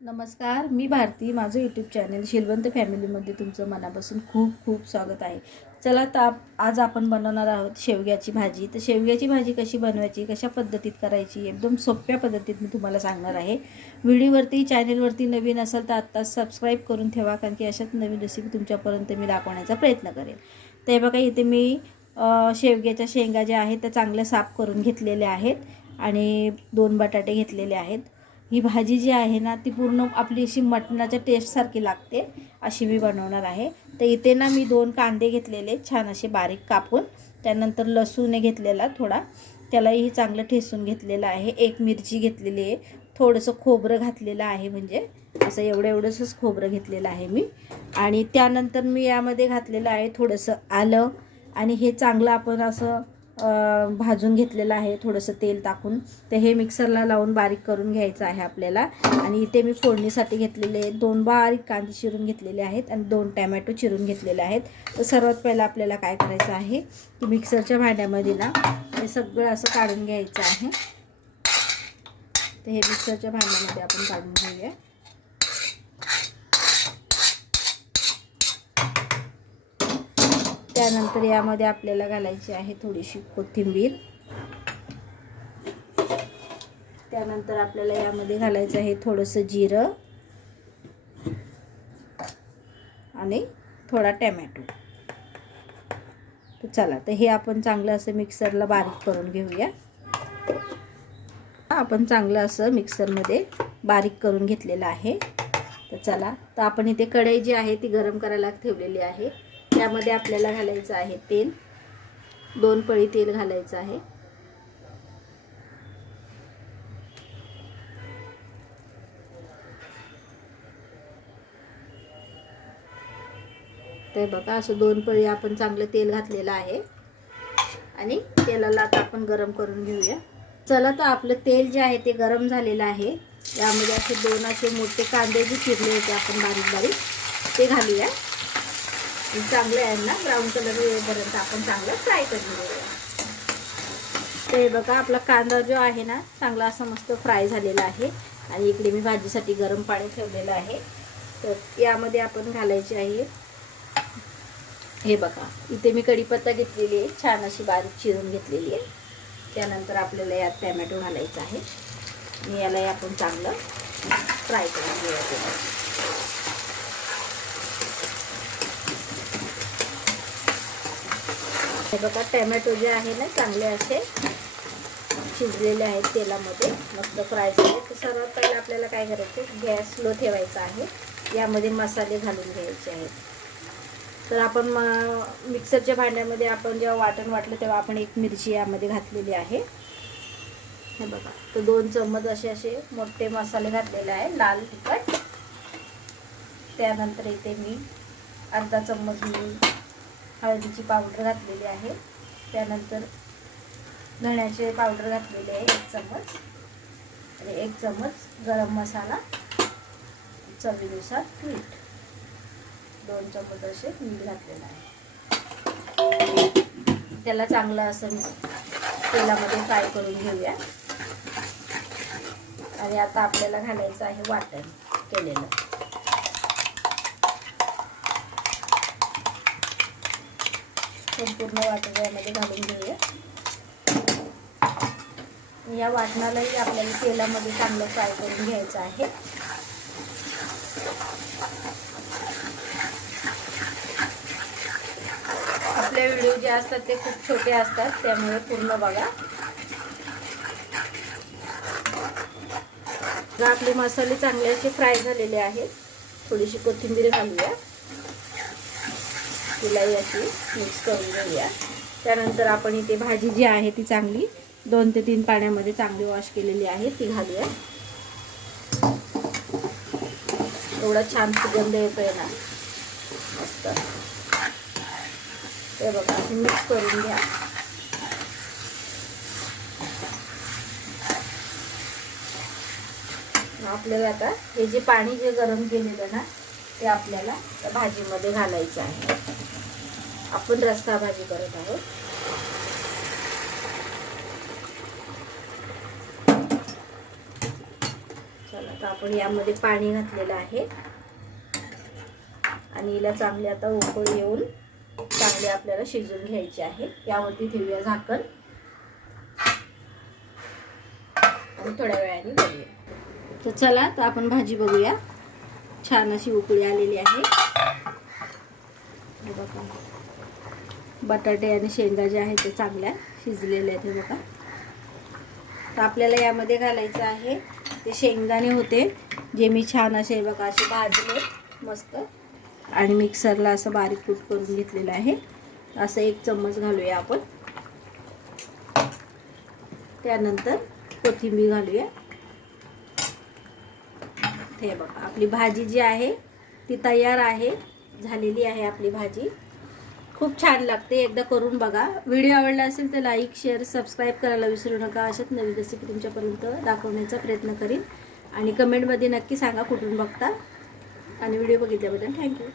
नमस्कार, मी भारती. माझं YouTube channel शीलवंत फॅमिलीमध्ये तुमचं मनापासून खूप खूप स्वागत आहे. चला तर आज आपण बनवणार आहोत शेवग्याची भाजी. तर शेवग्याची भाजी कशी बनवायची, कशा पद्धतीत करायची, एकदम सोप्या पद्धतीत मी तुम्हाला सांगणार आहे. व्हिडिओवरती चॅनलवरती नवीन असाल तर आत्ताच सबस्क्राईब करून ठेवा, कारण की अशाच नवीन रेसिपी तुमच्यापर्यंत मी दाखवण्याचा प्रयत्न करेन. तर बघा, इथे मी शेवग्याच्या शेंगा ज्या आहेत त्या चांगल्या साफ करून घेतलेल्या आहेत आणि 2 बटाटे घेतलेले आहेत. ही भाजी जी आहे ना ती पूर्ण आपली अशी मटणाच्या टेस्टसारखी लागते, अशी मी बनवणार आहे. तर इथे ना मी 2 कांदे घेतलेले छान असे बारीक कापून, त्यानंतर लसूण घेतलेला थोडा, त्यालाही चांगलं ठेसून घेतलेलं आहे. 1 मिरची घेतलेली आहे, थोडंसं खोबरं घातलेलं आहे, म्हणजे असं एवढंसंच खोबरं घेतलेलं आहे मी. आणि त्यानंतर मी यामध्ये घातलेलं आहे थोडंसं आलं, आणि हे चांगलं आपण असं भाजून घेतलेलं आहे थोडंसं तेल टाकून. तर हे मिक्सरला लावून बारीक करून घ्यायचं आहे आपल्याला. आणि इथे मी फोडणीसाठी घेतलेले 2 बारीक कांदे चिरून घेतलेले आहेत आणि 2 टॅमॅटो चिरून घेतलेले आहेत. तर सर्वात पहिला आपल्याला काय करायचं आहे की मिक्सरच्या भांड्यामध्ये ना हे सगळं असं काढून घ्यायचं आहे. तर हे मिक्सरच्या भांड्यामध्ये आपण काढून घेऊया. त्यानंतर यामध्ये आपल्याला घालायची आहे थोडीशी कोथिंबीर. त्यानंतर आपल्याला यामध्ये घालायचं आहे थोडंसं जिरं आणि थोडा टॅमॅटो. तर चला, तर हे आपण चांगलं असं मिक्सरला बारीक करून घेऊया. आपण चांगलं असं मिक्सरमध्ये बारीक करून घेतलेलं आहे. तर चला, तर आपण इथे कढई जी आहे ती गरम करायला ठेवलेली आहे. त्यामध्ये आपल्याला घालायचं आहे तेल. 2 पळी तेल घालायचं आहे. ते बघा, असं 2 पळी आपण चांगलं तेल घातलेलं आहे आणि तेलाला आता आपण गरम करून घेऊया. चला, तर आपलं तेल जे आहे ते गरम झालेलं आहे. यामध्ये असे 2 असे मोठे कांदे जे चिरले होते आपण बारीक बारीक, ते घालूया. चांगले आहे ना, ब्राऊन कलर येईपर्यंत आपण चांगलं फ्राय करून घेऊया. ते बघा, आपला कांदा जो आहे ना चांगला असा मस्त फ्राय झालेला आहे. आणि इकडे मी भाजीसाठी गरम पाणी ठेवलेलं आहे. तर यामध्ये आपण घालायचे आहे, हे बघा, इथे मी कढीपत्ता घेतलेली आहे, छान अशी बारीक चिरून घेतलेली आहे. त्यानंतर आपल्याला यात टॅमॅटो घालायचा आहे आणि यालाही आपण चांगलं फ्राय करून घेऊया. हे बघा, टॅमॅटो जे आहे ना चांगले असे शिजलेले आहेत, तेलामध्ये मस्त फ्राय झाले. तर सर्वात पहिला आपल्याला काय करायचं, गॅस स्लो ठेवायचा आहे. यामध्ये मसाले घालून घ्यायचे आहेत. तर आपण मिक्सरच्या भांड्यामध्ये आपण जेव्हा वाटण वाटलं तेव्हा आपण 1 मिरची यामध्ये घातलेली आहे. हे बघा, तर 2 चम्मच असे मोठे मसाले घातलेले आहे, लाल तिखट. त्यानंतर इथे मी अर्धा चम्मच हळदीची पावडर घातलेली आहे. त्यानंतर धण्याचे पावडर घातलेले आहे 1 चम्मच, आणि 1 चम्मच गरम मसाला, चवीनुसार मीठ, 2 चम्मच असे मीठ घातलेलं आहे. त्याला चांगलं असं तेलामध्ये फ्राय करून घेऊया. आणि आता आपल्याला घालायचं आहे वाटण केलेलं. संपूर्ण वाटण यामध्ये घालून घेऊया. या वाटणालाही आपल्याला तेलामध्ये चांगलं फ्राय करून घ्यायचं आहे. आपले व्हिडिओ जे असतात ते खूप छोटे असतात, त्यामुळे पूर्ण बघा. आपले मसाले चांगले असे फ्राय झालेले आहेत. थोडीशी कोथिंबीर घालूया, तिलाही अशी मिक्स करून घेऊया. त्यानंतर आपण इथे भाजी जी आहे ती चांगली 2 ते 3 पाण्यामध्ये चांगली वॉश केलेली आहे, ती घालूया. एवढा छान सुगंध येतोय ना, मस्त. ते बघा, असं मिक्स करून घ्या. आपल्याला आता हे जे पाणी जे गरम केलेलं ना ते आपल्याला त्या भाजीमध्ये घालायचं आहे. आपण रस्सा भाजी करत आहोत. चला, तर आपण यामध्ये पाणी घातलेलं आहे आणि हिला चांगली आता उकळी येऊन चांगली आपल्याला शिजवून घ्यायची आहे. यावरती ठेवूया झाकण आणि थोड्या वेळाने बघूया. तर चला तर आपण भाजी बघूया. छान अशी उकळी आलेली आहे. हे बघा, बटाटे आणि शेंगा जे आहे ते चांगल्या शिजलेले आहेत. हे बघा, तर आपल्याला यामध्ये घालायचं आहे ते शेंगदाणे होते जे मी छान असे बघा असे भाजले मस्त आणि मिक्सरला असं बारीक कूट करून घेतलेलं आहे. असं 1 चम्मच घालूया आपण. त्यानंतर कोथिंबीर घालूया. हे बघा, आपली भाजी जी आहे ती तयार आहे, झालेली आहे आपली भाजी. खूप छान लागते, एकदा करून बघा. व्हिडिओ आवडला असेल तर लाईक, शेअर, सबस्क्राईब करायला विसरू नका. अशाच नवीन रेसिपी तुमच्यापर्यंत दाखवण्याचा प्रयत्न करीन आणि कमेंटमध्ये नक्की सांगा कुठून बघता आणि व्हिडिओ बघितल्याबद्दल थँक्यू.